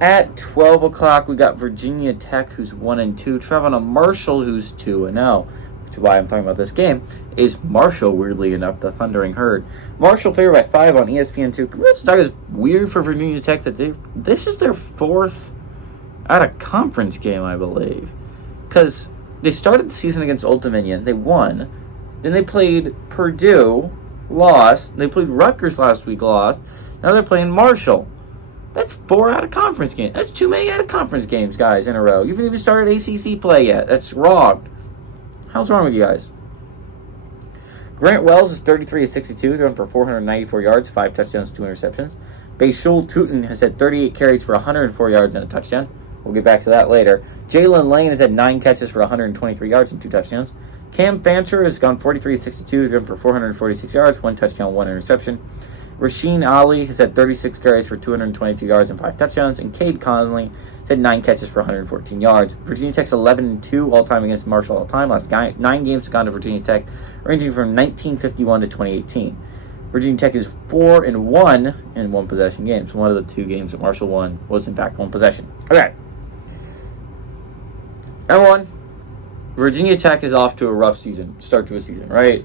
At 12 o'clock, we got Virginia Tech, who's 1-2, traveling to Marshall, who's 2-0. Which is why I'm talking about this game. Is Marshall, weirdly enough, the Thundering Herd. Marshall favored by 5 on ESPN2. This is weird for Virginia Tech that this is their fourth out-of-conference game, I believe. Because they started the season against Old Dominion. They won. Then they played Purdue, lost. They played Rutgers last week, lost. Now they're playing Marshall. That's 4 out-of-conference games. That's too many out-of-conference games, guys, in a row. You haven't even started ACC play yet. That's wrong. How's wrong with you guys? Grant Wells is 33 of 62, throwing for 494 yards, 5 touchdowns, 2 interceptions. Bashul Tutin has had 38 carries for 104 yards and a touchdown. We'll get back to that later. Jalen Lane has had 9 catches for 123 yards and 2 touchdowns. Cam Fancher has gone 43 of 62, throwing for 446 yards, 1 touchdown, 1 interception. Rasheen Ali has had 36 carries for 222 yards and 5 touchdowns, and Cade Conley has had 9 catches for 114 yards. Virginia Tech's 11-2 all-time against Marshall all-time. Last 9 games have gone to Virginia Tech, ranging from 1951 to 2018. Virginia Tech is 4-1 in one-possession games. One of the 2 games that Marshall won was, in fact, one possession. Okay. Number 1, Virginia Tech is off to a rough start to a season, right?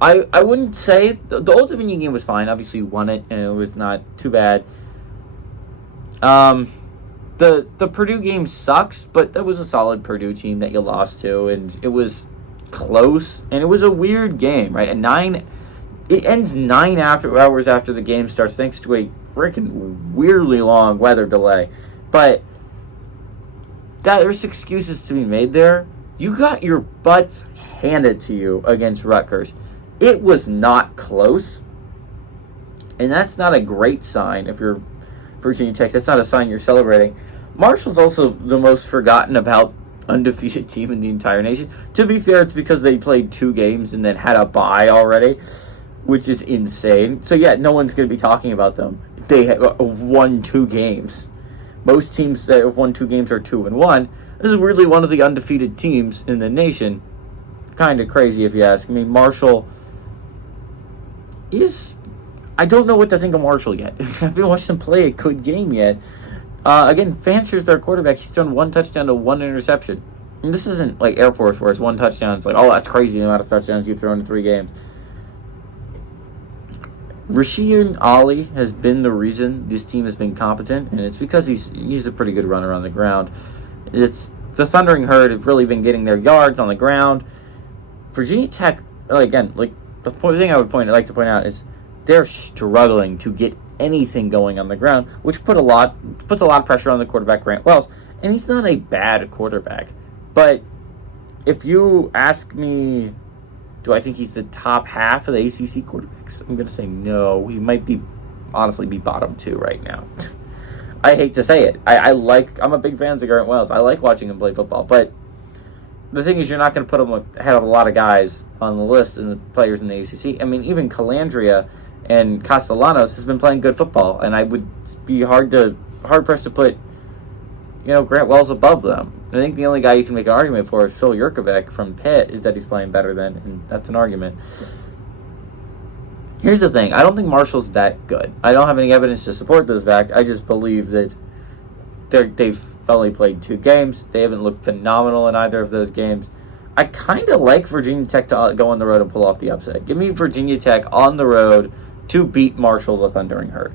I wouldn't say the Old Dominion game was fine. Obviously, you won it, and it was not too bad. The Purdue game sucks, but that was a solid Purdue team that you lost to, and it was close, and it was a weird game, right? It ends 9 hours after the game starts, thanks to a freaking weirdly long weather delay. But there's excuses to be made there. You got your butts handed to you against Rutgers. It was not close, and that's not a great sign if you're Virginia Tech. That's not a sign you're celebrating. Marshall's also the most forgotten about undefeated team in the entire nation. To be fair, it's because they played 2 games and then had a bye already, which is insane. So yeah, no one's going to be talking about them. They have won 2 games. Most teams that have won 2 games are 2-1. This is weirdly one of the undefeated teams in the nation. Kind of crazy if you ask me. Marshall I don't know what to think of Marshall yet. I haven't watched them play a good game yet. Again, Fancher's their quarterback. He's thrown 1 touchdown to 1 interception. And this isn't like Air Force where it's 1 touchdown. It's like, oh, that's crazy the amount of touchdowns you've thrown in 3 games. Rasheen Ali has been the reason this team has been competent, and it's because he's a pretty good runner on the ground. It's the Thundering Herd have really been getting their yards on the ground. Virginia Tech, again, the thing I would like to point out is they're struggling to get anything going on the ground, which puts a lot of pressure on the quarterback, Grant Wells. And he's not a bad quarterback. But if you ask me, do I think he's the top half of the ACC quarterbacks? I'm going to say no. He might honestly be bottom 2 right now. I hate to say it. I'm a big fan of Grant Wells. I like watching him play football, but the thing is, you're not going to put him ahead of a lot of guys on the list and the players in the ACC. I mean, even Calandria and Castellanos has been playing good football, and I would be hard pressed to put, Grant Wells above them. I think the only guy you can make an argument for is Phil Yurkovec from Pitt, is that he's playing better than, and that's an argument. Here's the thing. I don't think Marshall's that good. I don't have any evidence to support this fact. I just believe that they've only played 2 games. They haven't looked phenomenal in either of those games. I kind of like Virginia Tech to go on the road and pull off the upset. Give me Virginia Tech on the road to beat Marshall, the Thundering Herd.